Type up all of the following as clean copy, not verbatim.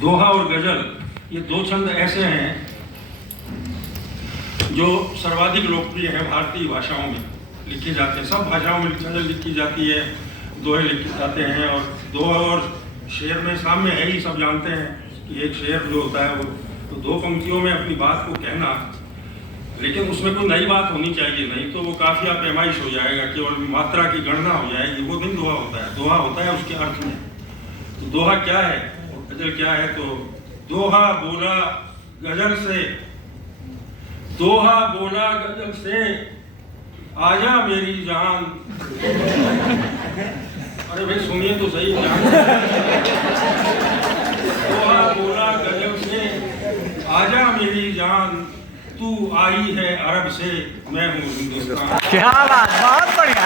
दोहा और गजल ये दो छंद ऐसे हैं जो सर्वाधिक लोकप्रिय है भारतीय भाषाओं में, लिखे जाते हैं। सब भाषाओं में गजल लिखी जाती है, दोहे लिखे जाते हैं। और दोहा और शेर में साम्य है ही, सब जानते हैं कि एक शेर जो होता है वो तो दो पंक्तियों में अपनी बात को कहना, लेकिन उसमें कोई नई बात होनी चाहिए, नहीं तो वो काफिया पैमाइश हो जाएगा, केवल मात्रा की गणना हो जाएगी। वो नहीं दोहा होता है। दोहा होता है उसके अर्थ में। तो दोहा क्या है और गजल क्या है? तो दोहा बोला गजल से, दोहा बोला गजल से, आजा मेरी जान। अरे भाई सुनिए तो सही जान। दोहा बोला गजल से, आजा मेरी जान, तू आई है अरब से, मैं हूँ हिंदुस्तान। क्या बात, बहुत बढ़िया।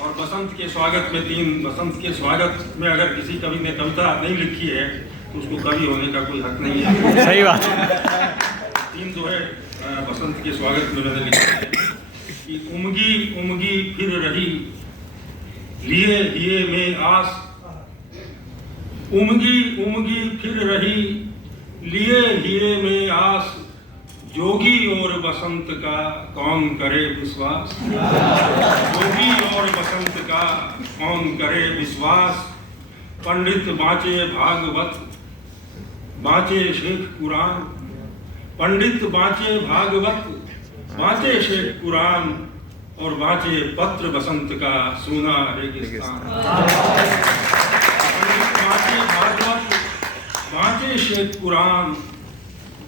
और बसंत के स्वागत में बसंत के स्वागत में अगर किसी कवि ने कविता नहीं लिखी है तो उसको कवि होने का कोई हक नहीं है। सही बात। 3 दोहे बसंत के स्वागत में मैंने लिखे हैं कि उमगी उमगी फिर रही, लिए लिए में आस, उमगी उमगी फिर रही, लिए लिए में आस, जोगी और बसंत का कौन करे विश्वास। जोगी और बसंत का कौन करे विश्वास, पंडित बाँचे भागवत, बाँचे शेख कुरान, पंडित बाँचे भागवत, बाँचे शेख कुरान, और बाँचे पत्र बसंत का सोना रेगिस्तान। बाँचे भागवत, बाँचे शेख कुरान,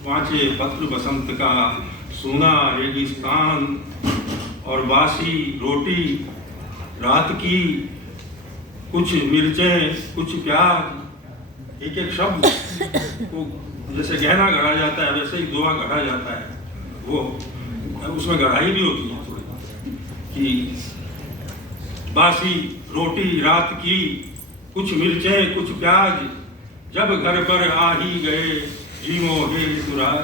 बाँचे पत्र बसंत का सोना रेगिस्तान, और बासी रोटी रात की, कुछ मिर्चें कुछ प्याज। एक एक शब्द को जैसे गहना गढ़ा जाता है वैसे ही दोहा गढ़ा जाता है। वो उसमें गढ़ाई भी होती है थोड़ी कि बासी रोटी रात की, कुछ मिर्चें कुछ प्याज, जब घर पर आ ही गए जीमो हे ऋतुराज।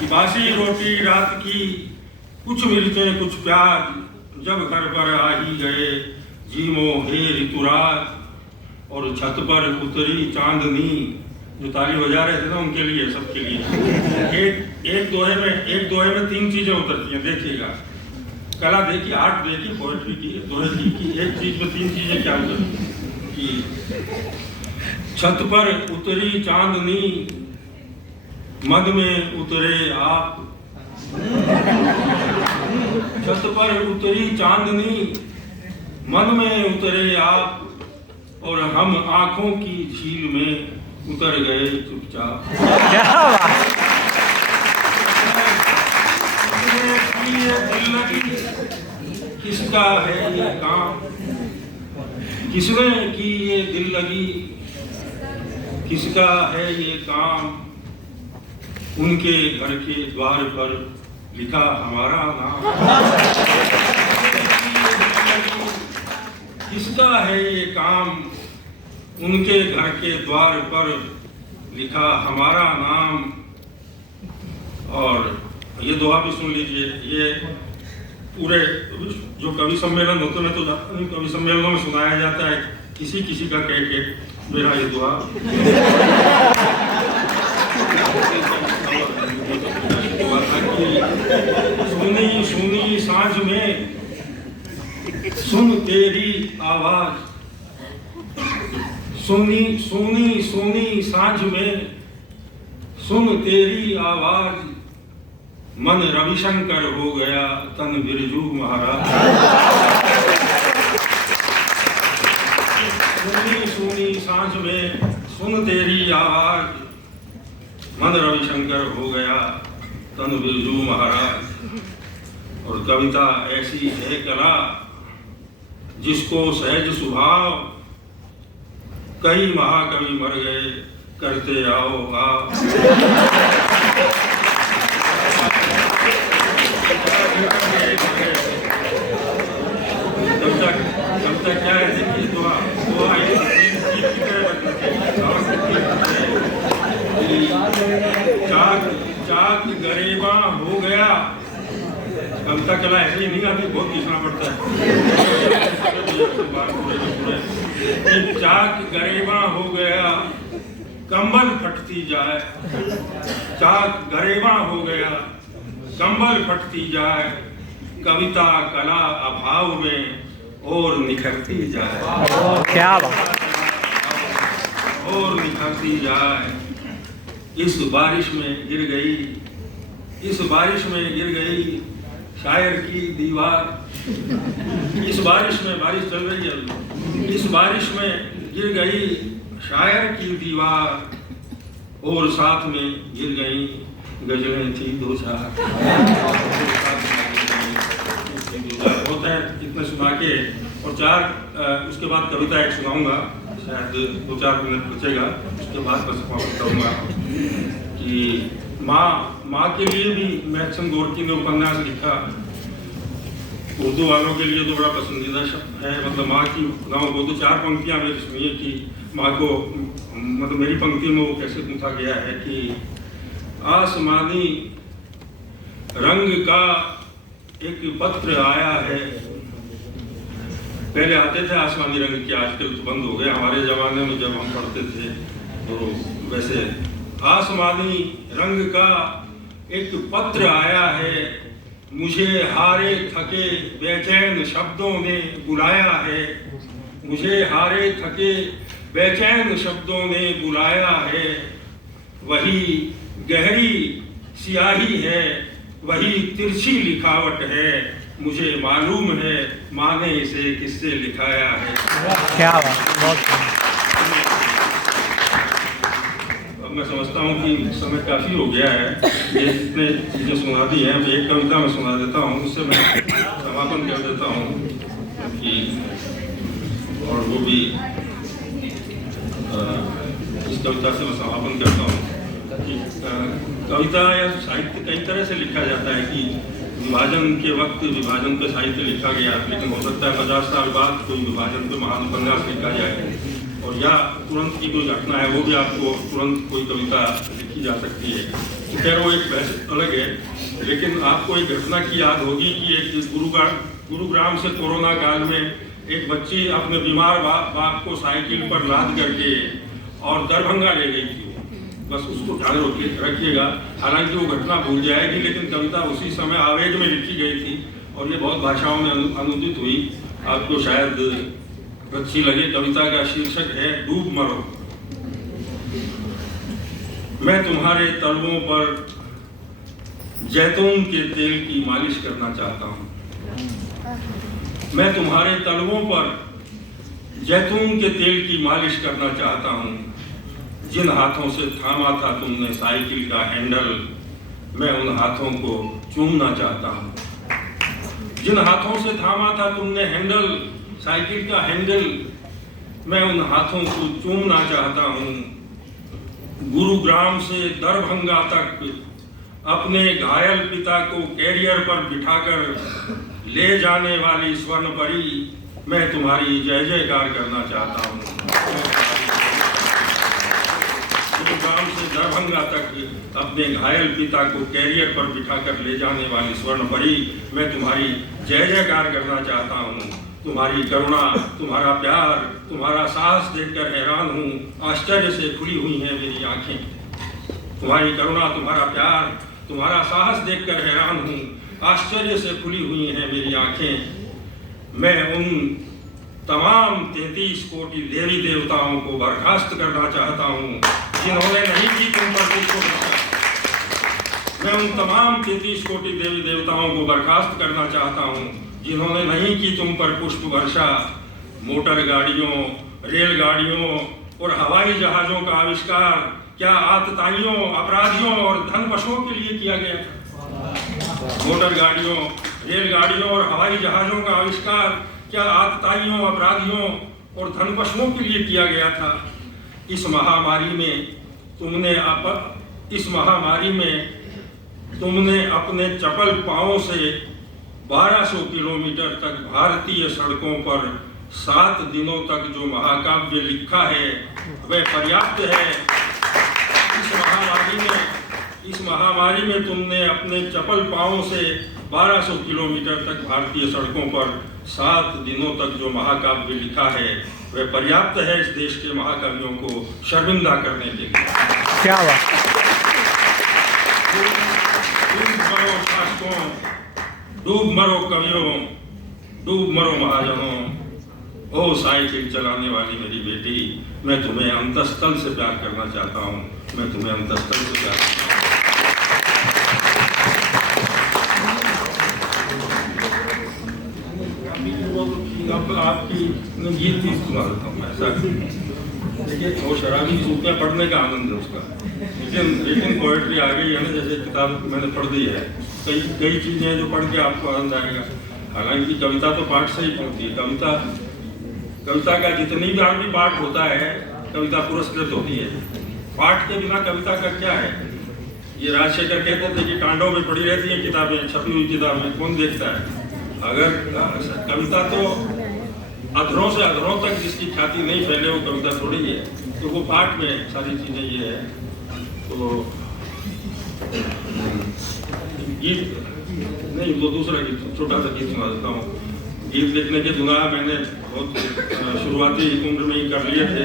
कि बासी रोटी रात की, कुछ मिर्चें कुछ प्याज, जब घर पर आ ही गए जीमो हे ऋतुराज। और छत पर उतरी चांदनी, जो ताली बजा रहे थे ना उनके लिए, सबके लिए। एक दोहे में 3 चीजें उतरती हैं, देखिएगा। कला देखिए, आर्ट देखिए, पोएट्री की, दोहे की एक चीज में 3 चीजें क्या उतरती हैं कि छत पर उतरी चांदनी, मद में उतरे आप। छत पर उतरी चांदनी, मन में उतरे आप, और हम आंखों की झील में उतर गए चुपचाप। क्या बात। किसका है ये काम, किसने की ये दिल लगी, किसका है ये काम, उनके घर के द्वार पर लिखा हमारा नाम। किसका है ये काम, उनके घर के द्वार पर लिखा हमारा नाम। और ये दोहा भी सुन लीजिए। ये पूरे जो कवि सम्मेलन होते हैं तो कवि सम्मेलनों में सुनाया जाता है, किसी किसी का कह के मेरा ये दोहा। सुनी सुनी सांझ में सुन तेरी आवाज, सुनी सुनी सुनी सांझ में सुन तेरी आवाज, मन रविशंकर हो गया तन बिरजू महाराज। सुनी सुनी सांझ में सुन तेरी आवाज, मन रविशंकर हो गया तन बिरजू महाराज। और कविता ऐसी है कला जिसको सहज स्वभाव, कई महाकवि मर गए करते आओ आओ। कविता क्या है देखिए, चाक चाक गरेबा हो गया। पता चला ऐसे ही नहीं आती, बहुत खींचना पड़ता है। चाक गरेबा हो गया कंबल फटती जाए, चाक गरेबा हो गया कंबल फटती जाए, कविता कला अभाव में और निखरती जाए, क्या बात, और निखरती जाए। इस बारिश में गिर गई, इस बारिश में गिर गई शायर की दीवार। इस बारिश में, बारिश चल रही है, इस बारिश में गिर गई शायर की दीवार, और साथ में गिर गई गजलें थी दो चार। होता है इतने सुना के, और चार उसके बाद कविता एक सुनाऊंगा, शायद 2-4 मिनट बचेगा, उसके बाद बस बताऊंगा कि माँ के लिए भी महसन गोरकी ने उपन्यास लिखा। उर्दू वालों के लिए तो बड़ा पसंदीदा शब्द है, मतलब माँ की गाँव को। तो 4 पंक्तियाँ मेरी सुनिए कि माँ को, मतलब मेरी पंक्ति में वो कैसे पूछा गया है कि आसमानी रंग का एक पत्र आया है। पहले आते थे आसमानी रंग के, आजकल तो बंद हो गए। हमारे जमाने में जब हम पढ़ते थे तो वैसे आसमानी रंग का एक पत्र आया है, मुझे हारे थके बेचैन शब्दों ने बुलाया है, मुझे हारे थके बेचैन शब्दों ने बुलाया है। वही गहरी स्याही है, वही तिरछी लिखावट है, मुझे मालूम है माँ ने इसे किससे लिखाया है। क्या बात, बहुत अब मैं समझता हूँ कि समय काफ़ी हो गया है, ये जितने चीज़ें सुना दी हैं, एक कविता में सुना देता हूँ, उससे मैं समापन कर देता हूँ कि, और वो भी इस कविता से मैं समापन करता हूँ कि कविता या साहित्य कई तरह से लिखा जाता है कि विभाजन के वक्त विभाजन पे साहित्य लिखा गया, लेकिन हो सकता है 50 साल बाद कोई विभाजन पे महान उपन्यास लिखा जाए, और या तुरंत की कोई घटना है वो भी आपको तुरंत कोई कविता लिखी जा सकती है। तो खैर वो एक बहस अलग है, लेकिन आपको एक घटना की याद होगी कि एक गुरुग्राम से कोरोना काल में एक बच्ची अपने बीमार बाप को साइकिल पर लाद करके और दरभंगा ले गई थी। बस उसको ध्यान रखिएगा, हालांकि वो घटना भूल जाएगी, लेकिन कविता उसी समय आवेग में लिखी गई थी और ये बहुत भाषाओं में अनुदित हुई। आपको शायद अच्छी लगे। कविता का शीर्षक है डूब मरो। मैं तुम्हारे तलवों पर जैतून के तेल की मालिश करना चाहता हूँ। मैं तुम्हारे तलवों पर जैतून के तेल की मालिश करना चाहता हूँ। जिन हाथों से थामा था तुमने साइकिल का हैंडल, मैं उन हाथों को चूमना चाहता हूँ। जिन हाथों से थामा था तुमने हैंडल, साइकिल का हैंडल, मैं उन हाथों को चूमना चाहता हूँ। गुरुग्राम से दरभंगा तक अपने घायल पिता को कैरियर पर बिठाकर ले जाने वाली स्वर्ण परी, मैं तुम्हारी जय जयकार करना चाहता हूँ। गुरुग्राम से दरभंगा तक अपने घायल पिता को कैरियर पर बिठाकर ले जाने वाली स्वर्ण परी, मैं तुम्हारी जय जयकार करना चाहता हूँ। तुम्हारी करुणा, तुम्हारा प्यार, तुम्हारा साहस देखकर हैरान हूँ। आश्चर्य से खुली हुई हैं मेरी आंखें। तुम्हारी करुणा, तुम्हारा प्यार, तुम्हारा साहस देखकर हैरान हूँ। आश्चर्य से खुली हुई हैं मेरी आंखें। मैं उन तमाम 33 कोटि देवी देवताओं को बर्खास्त करना चाहता हूँ जिन्होंने नहीं की तुम पर पुष्प वर्षा। मैं उन तमाम 33 कोटि देवी देवताओं को बर्खास्त करना चाहता हूँ जिन्होंने नहीं की तुम पर पुष्प वर्षा। मोटर गाड़ियों, रेलगाड़ियों और हवाई जहाजों का आविष्कार क्या आतताइयों, अपराधियों और धनवशों के लिए किया गया था? मोटर गाड़ियों, रेलगाड़ियों और हवाई जहाजों का आविष्कार क्या आतताइयों, अपराधियों और धनवशों के लिए किया गया था? इस महामारी में तुमने अपने चपल पांवों से 1200 किलोमीटर तक भारतीय सड़कों पर 7 दिनों तक जो महाकाव्य लिखा है वह पर्याप्त है। इस महामारी में तुमने अपने चपल पांवों से 1200 किलोमीटर तक भारतीय सड़कों पर 7 दिनों तक जो महाकाव्य लिखा है वह पर्याप्त है इस देश के महाकवियों को शर्मिंदा करने के लिए। क्या बात। डूब मरो शासकों, डूब मरो कवियों, डूब मरो महाजनों, ओ साइकिल चलाने वाली मेरी बेटी, मैं तुम्हें अंतस्थल से प्यार करना चाहता हूँ, मैं तुम्हें अंतस्थल से प्यार करता हूँ। अब आपकी गीत भी सुना देता हूँ ऐसा, देखिए वो शराबी सूफियाँ पढ़ने का आनंद है उसका, लेकिन पोएट्री आ गई है ना, जैसे किताब मैंने पढ़ दी है, कई चीज़ें जो पढ़ के आपको आनंद आएगा। हालांकि कविता तो पाठ से ही पढ़ती है, कविता का जितनी भी पाठ होता है कविता पुरस्कृत होती है। पाठ के बिना कविता का क्या है? ये राजशेखर कहते थे कि कांडों में पड़ी रहती है किताबें, छपी हुई किताबें कौन देखता है? अगर कविता तो अधरों से अधरों तक जिसकी ख्याति नहीं फैले वो कविता थोड़ी है, तो वो पाठ में सारी चीजें ये है। तो गीत नहीं, वो दूसरा गीत, छोटा सा गीत सुना देता हूँ। गीत लिखने के गुनाह मैंने बहुत शुरुआती उम्र में ही कर लिए थे।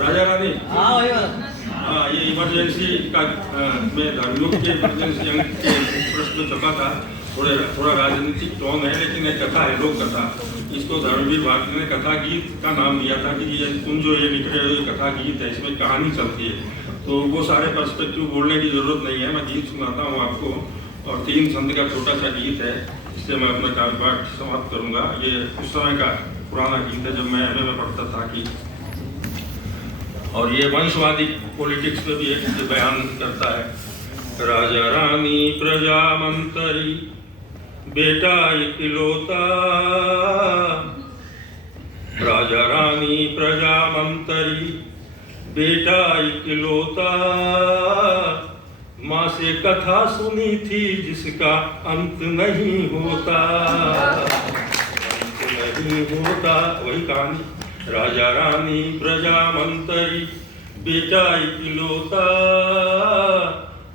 राजा रानी, हाँ, ये इमरजेंसी का में धर्मयुग के इमरजेंसी अंक के प्रश्न छपा था। थोड़ा राजनीतिक टोन है, लेकिन एक कथा है, लोक कथा। इसको धर्मवीर भारती ने कथा गीत का नाम दिया था कि ये तुम जो ये लिख रहे हो ये कथा गीत है, इसमें कहानी चलती है। तो वो सारे पर्सपेक्टिव बोलने की जरूरत नहीं है, मैं गीत सुनाता हूँ आपको। और 3 संत का छोटा सा गीत है, इससे मैं अपना कार्यपाठ समाप्त करूँगा। ये उस समय का पुराना गीत है जब मैं एमए में पढ़ता था कि, और ये वंशवादी पॉलिटिक्स पे भी एक बयान करता है। राजा रानी प्रजा मंत्री बेटा इकलौता, राजा रानी प्रजा मंत्री बेटा इकलौता, माँ से कथा सुनी थी जिसका अंत नहीं होता, अंत नहीं होता। वही कहानी, राजा रानी प्रजा मंत्री बेटा इकलौता,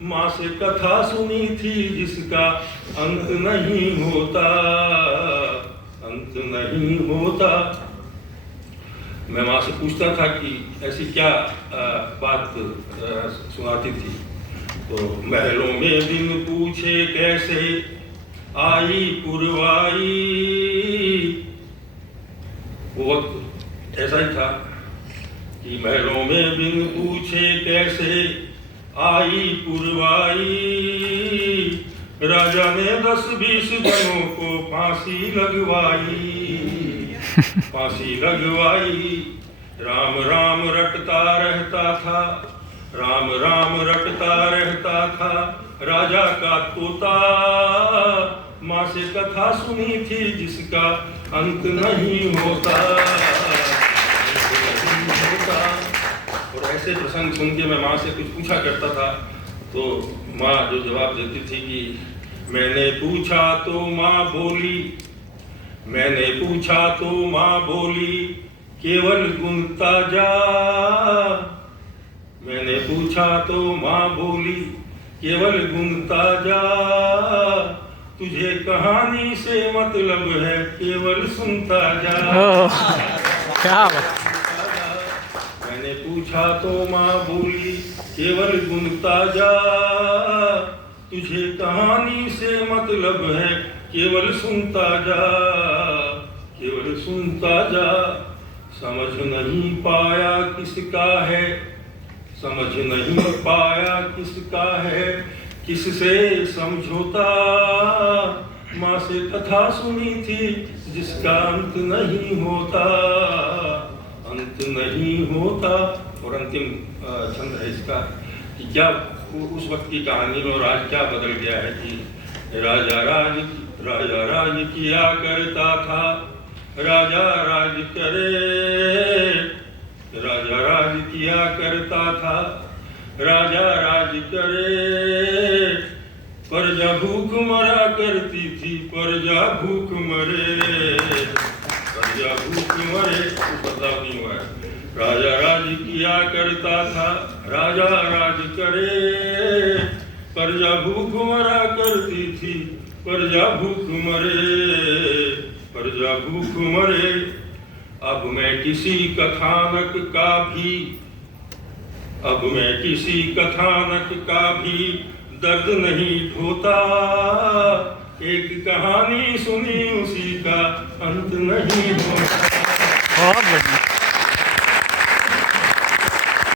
माँ से कथा सुनी थी जिसका अंत नहीं होता, अंत नहीं होता। मैं माँ से पूछता था कि ऐसी क्या बात सुनाती थी, तो महलों में दिन पूछे कैसे आई पुरवाई। वो वक्त ऐसा ही था कि महलों में बिन पूछे कैसे आई पुरवाई, राजा ने 10-20 जनों को फांसी लगवाई, फांसी लगवाई। राम राम रटता रहता था, राम राम रटता रहता था राजा का तोता, माँ से कथा सुनी थी जिसका अंत नहीं होता, और ऐसे प्रसंग सुन के मैं माँ से कुछ पूछा करता था, तो माँ जो जवाब देती थी कि मैंने पूछा तो माँ बोली, मैंने पूछा तो माँ बोली केवल गुनता जा, मैंने पूछा तो माँ बोली केवल गुनता जा, तुझे कहानी से मतलब है केवल सुनता जा। क्या मैंने पूछा तो माँ बोली केवल गुनता जा, तुझे कहानी से मतलब है केवल सुनता जा, केवल सुनता जा। समझ नहीं पाया किसका है, समझ नहीं पाया किसका है, किससे समझौता, माँ से कथा सुनी थी जिसका अंत नहीं होता, अंत नहीं होता। और अंतिम छंद है इसका कि क्या उस वक्त की कहानी में और आज क्या बदल गया है कि राजा राज किया करता था, राजा राज करे, राजा राज किया करता था, राजा राज करे, प्रजा भूख मरा करती थी, प्रजा भूख मरे, प्रजा भूख मरे। बदलाव नहीं हुआ है। राजा राज किया करता था, राजा राज करे, प्रजा भूख मरा करती थी, प्रजा भूख मरे, प्रजा भूख मरे। अब मैं किसी कथानक का भी, अब मैं किसी कथानक का भी दर्द नहीं ढोता, एक कहानी सुनी उसी का अंत नहीं होता। बहुत बढ़िया।